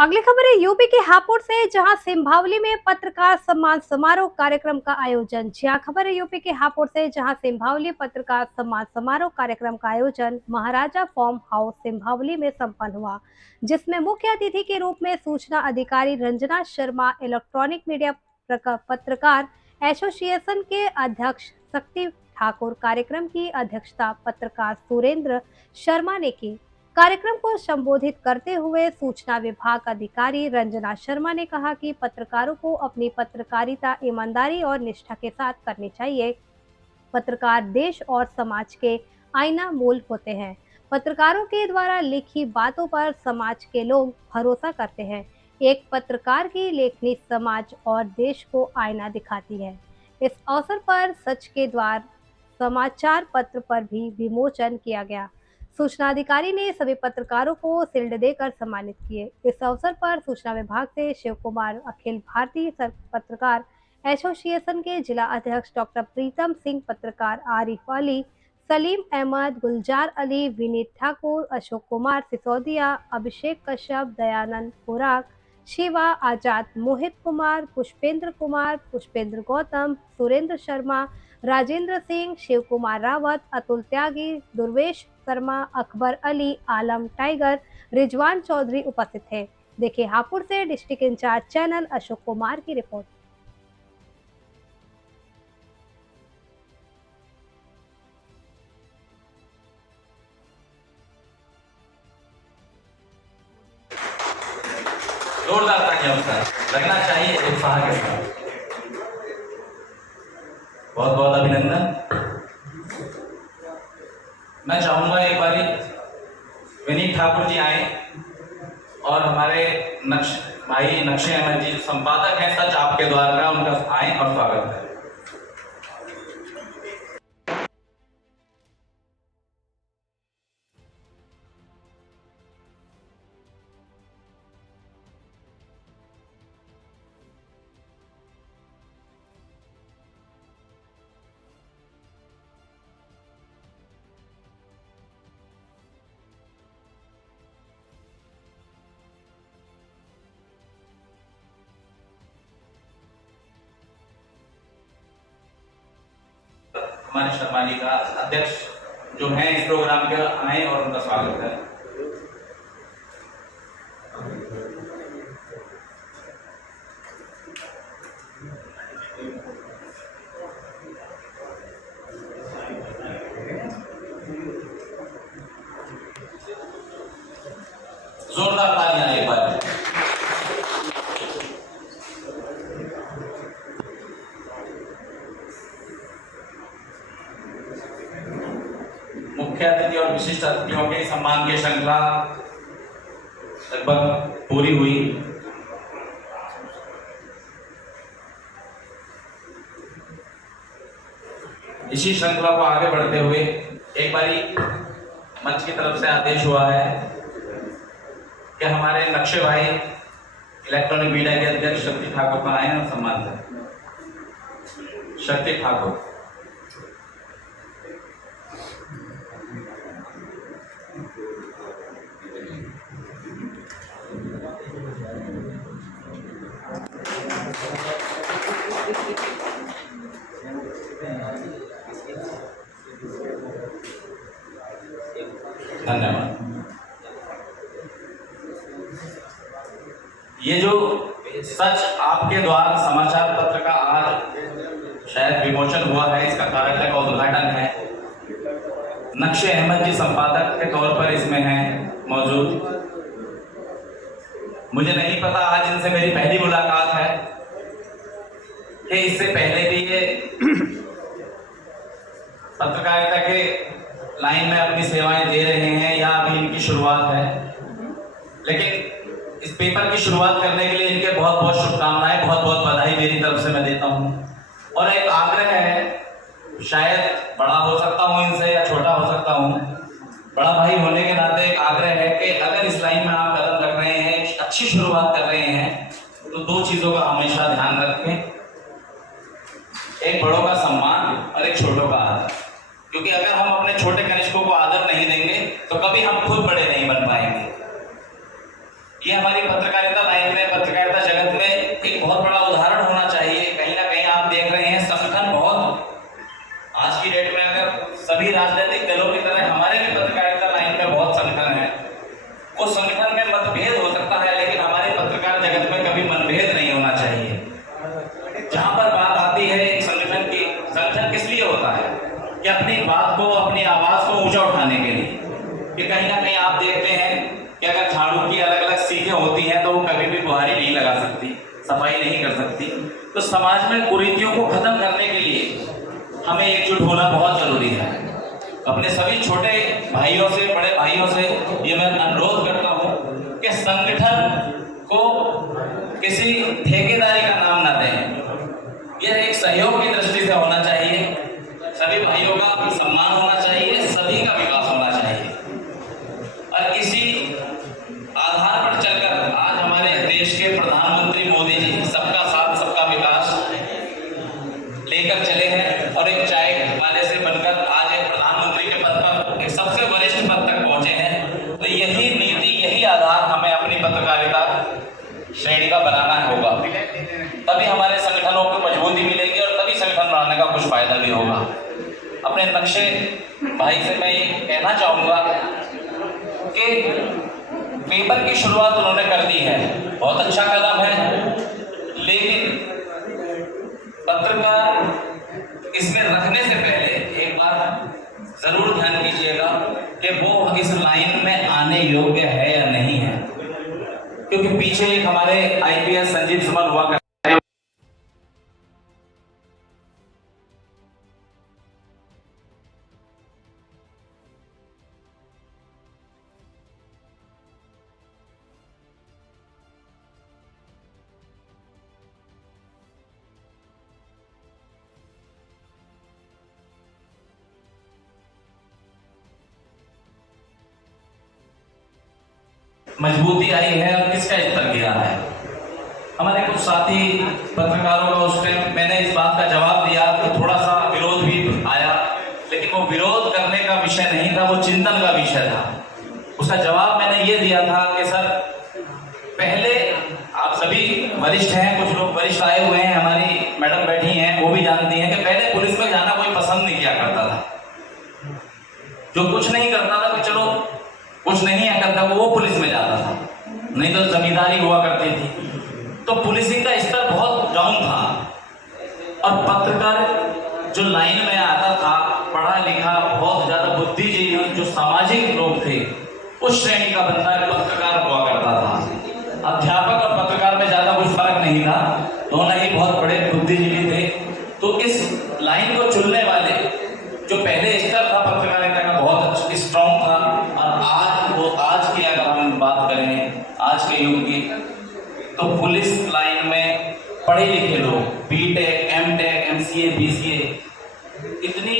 अगली खबर है यूपी के हापुड़ से, जहां सिंभावली में पत्रकार सम्मान समारोह कार्यक्रम का आयोजन। जी हां, खबर है यूपी के हापुड़ से, जहां सिंभावली पत्रकार सम्मान समारोह कार्यक्रम का आयोजन महाराजा फार्म हाउस सिंभावली में संपन्न हुआ, जिसमें मुख्य अतिथि के रूप में सूचना अधिकारी रंजना शर्मा, इलेक्ट्रॉनिक मीडिया पत्रकार एसोसिएशन के अध्यक्ष शक्ति ठाकुर, कार्यक्रम की अध्यक्षता पत्रकार सुरेंद्र शर्मा ने की। कार्यक्रम को संबोधित करते हुए सूचना विभाग अधिकारी रंजना शर्मा ने कहा कि पत्रकारों को अपनी पत्रकारिता ईमानदारी और निष्ठा के साथ करनी चाहिए। पत्रकार देश और समाज के आईना मूल होते हैं। पत्रकारों के द्वारा लिखी बातों पर समाज के लोग भरोसा करते हैं। एक पत्रकार की लेखनी समाज और देश को आईना दिखाती है। इस अवसर पर सच के द्वार समाचार पत्र पर भी विमोचन किया गया। सूचना अधिकारी ने सभी पत्रकारों को शील्ड देकर सम्मानित किए। इस अवसर पर सूचना विभाग से शिव कुमार, अखिल भारतीय पत्रकार एसोसिएशन के जिला अध्यक्ष डॉक्टर प्रीतम सिंह, पत्रकार आरिफ अली, सलीम अहमद, गुलजार अली, विनीत ठाकुर, अशोक कुमार सिसोदिया, अभिषेक कश्यप, दयानंद खुराक, शिवा आजाद, मोहित कुमार, पुष्पेंद्र गौतम, सुरेंद्र शर्मा, राजेंद्र सिंह, शिव कुमार रावत, अतुल त्यागी, दुर्वेश शर्मा, अकबर अली, आलम टाइगर, रिजवान चौधरी उपस्थित थे। देखिए हापुड़ से district in charge channel Ashok Kumar की रिपोर्ट। जोरदार तालियां लगना चाहिए उत्साह के साथ। बहुत बहुत अभिनंदन। मैं चाहूंगा एक बारी विनीत ठाकुर जी आए और हमारे भाई नक्शे अहमद जी संपादक हैं सच आपके द्वार का, उनका आए और स्वागत करें। हमारे शर्मा जी का अध्यक्ष जो हैं इस प्रोग्राम के आए और उनका स्वागत है। जोरदार तालियां एक बार। मुख्य अतिथि और विशिष्ट अतिथियों के सम्मान की श्रृंखला लगभग पूरी हुई। इसी श्रृंखला को आगे बढ़ते हुए एक बारी मंच की तरफ से आदेश हुआ है कि हमारे नक्शे भाई इलेक्ट्रॉनिक मीडिया के अध्यक्ष शक्ति ठाकुर का आए और सम्मान करें। शक्ति ठाकुर। धन्यवाद। ये जो सच आपके द्वार समाचार पत्र का आज शायद विमोचन हुआ है, इसका कार्यालय का उद्घाटन है। नक्शे अहमद जी संपादक के तौर पर इसमें हैं मौजूद। मुझे नहीं पता, आज इनसे मेरी पहली मुलाकात है कि इससे पहले भी ये पत्रकारिता के लाइन में अपनी सेवाएं दे रहे हैं या अभी इनकी शुरुआत है, लेकिन इस पेपर की शुरुआत करने के लिए इनके बहुत बहुत शुभकामनाएं, बहुत बहुत बधाई मेरी तरफ से मैं देता हूं। और एक आग्रह है, शायद बड़ा हो सकता हूं इनसे या छोटा हो सकता हूं, बड़ा भाई होने के नाते एक आग्रह है कि अगर इस लाइन में आप कदम रख रहे हैं, अच्छी शुरुआत कर रहे हैं, तो दो चीजों का हमेशा ध्यान रखें, एक बड़ों का सम्मान और एक छोटों का आदर। क्योंकि अगर हम अपने छोटे कनिष्ठों को आदर नहीं देंगे तो कभी हम खुद बड़े नहीं बन पाएंगे। ये हमारी पत्रकारिता सभी राजनीतिक दलों की तरह हमारे भी पत्रकारिता लाइन में बहुत संगठन है। उस संगठन में मतभेद हो सकता है, लेकिन हमारे पत्रकार जगत में कभी मनभेद नहीं होना चाहिए। जहां पर बात आती है एक संगठन की, संगठन किस लिए होता है कि अपनी बात को, अपनी आवाज को ऊंचा उठाने के लिए। कि कहीं ना कहीं आप देखते हैं कि अगर झाड़ू की अलग अलग सीखें होती हैं तो वो कभी भी बुहारी नहीं लगा सकती, सफाई नहीं कर सकती। तो समाज में कुरीतियों को खत्म करने के लिए हमें एकजुट होना बहुत जरूरी है। अपने सभी छोटे भाइयों से, बड़े भाइयों से ये मैं अनुरोध करता हूँ कि संगठन को किसी ठेकेदारी का नाम ना दें। यह एक सहयोग की दृष्टि से होना चाहिए। सभी भाइयों का सम्मान होना चाहिए, सभी का विकास होना चाहिए। और इसी आधार पर चलकर आज हमारे देश के प्रधानमंत्री मोदी जी सबका साथ सबका विकास लेकर चले हैं और एक चाय वाले से बनकर आज एक प्रधानमंत्री के पद पर, एक सबसे वरिष्ठ पद तक पहुंचे हैं। तो यही नीति, यही आधार हमें अपनी पत्रकारिता श्रेणी का बनाना होगा। तभी हमारे संगठनों को मजबूती मिलेगी और तभी संगठन बनाने का कुछ फायदा भी होगा। अपने नक्शे भाई से मैं ये कहना चाहूंगा कि पेपर की शुरुआत उन्होंने कर दी है, बहुत अच्छा कदम है, लेकिन पत्रकार इसमें रखने से पहले एक बार जरूर ध्यान कीजिएगा कि वो इस लाइन में आने योग्य है या नहीं है। क्योंकि पीछे एक हमारे आईपीएस संजीव सुमन हुआ करते हैं। मजबूती आई है और किसका स्तर गिरा है। हमारे कुछ साथी पत्रकारों का उस टाइम मैंने इस बात का जवाब दिया तो थोड़ा सा विरोध भी आया, लेकिन वो विरोध करने का विषय नहीं था, वो चिंतन का विषय था। उसका जवाब मैंने ये दिया था कि सर पहले आप सभी वरिष्ठ हैं, कुछ लोग वरिष्ठ आए हुए हैं, हमारी मैडम बैठी हैं, वो भी जानती हैं कि पहले पुलिस में जाना कोई पसंद नहीं किया करता था। जो कुछ नहीं करता था कि चलो कुछ नहीं है करता, वो पुलिस में जाता था, नहीं तो जमींदारी हुआ करती थी। तो पुलिसिंग का स्तर बहुत डाउन था और पत्रकार जो लाइन में आता था, पढ़ा लिखा, बहुत ज्यादा बुद्धिजीवी, जो सामाजिक लोग थे, उस श्रेणी का बंदा पत्रकार हुआ करता था। अध्यापक और पत्रकार में ज्यादा कुछ फर्क नहीं था, दोनों ही बहुत बड़े बुद्धिजीवी थे। तो इस लाइन को चुनने वाले जो पहले स्तर था पत्रकारिता का बहुत स्ट्रॉन्ग था, और आज की अगर हम बात करें आज के युग की, तो पुलिस लाइन में पढ़े लिखे लोग, बीटेक, एमटेक, एमसीए, बीसीए, इतनी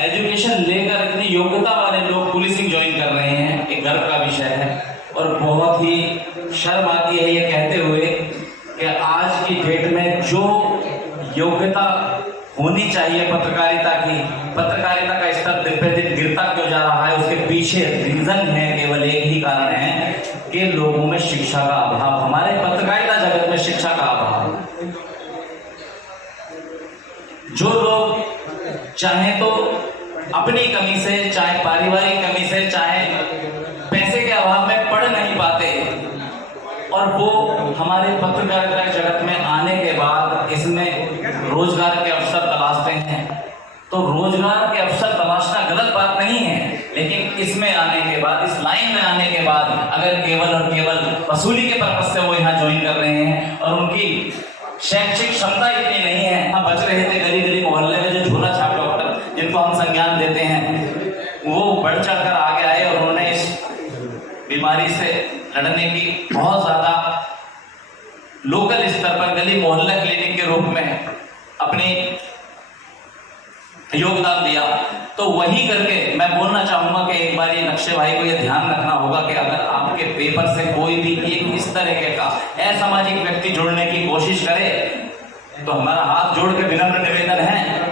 एजुकेशन लेकर इतनी योग्यता वाले लोग पुलिसिंग ज्वाइन कर रहे हैं, एक गर्व का विषय है। और बहुत ही शर्म आती है ये कहते हुए कि आज की डेट में जो योग्यता होनी चाहिए पत्रकारिता की, पत्रकारिता का स्तर दिन पे दिन गिरता क्यों जा रहा है, उसके पीछे रीजन है, केवल एक ही कारण है कि लोगों में शिक्षा का अभाव, हमारे पत्रकारिता जगत में शिक्षा का अभाव। जो लोग चाहे तो अपनी कमी से, चाहे पारिवारिक कमी से, चाहे पैसे के अभाव में पढ़ नहीं पाते, और वो हमारे पत्रकारिता जगत में आने के बाद इसमें रोजगार के अवसर तलाशते हैं। तो रोजगार के अवसर तलाशना गलत बात नहीं है, लेकिन इसमें आने के बाद, इस लाइन में आने के बाद अगर केवल और केवल वसूली के पर्पज से वो यहाँ ज्वाइन कर रहे हैं और उनकी शैक्षिक क्षमता इतनी नहीं है, हम बच रहे थे गली गली मोहल्ले में जो झोला छाप डॉक्टर जिनको हम संज्ञान देते हैं, वो बढ़ चढ़कर आगे आए और उन्होंने इस बीमारी से लड़ने की बहुत ज्यादा लोकल स्तर पर गली मोहल्ला क्लिनिक के रूप में अपनी योगदान दिया। तो वही करके मैं बोलना चाहूंगा कि एक बार ये नक्शे भाई को ये ध्यान रखना होगा कि अगर आपके पेपर से कोई भी एक इस तरह का असामाजिक व्यक्ति जुड़ने की कोशिश करे तो हमारा हाथ जोड़ के विनम्र निवेदन है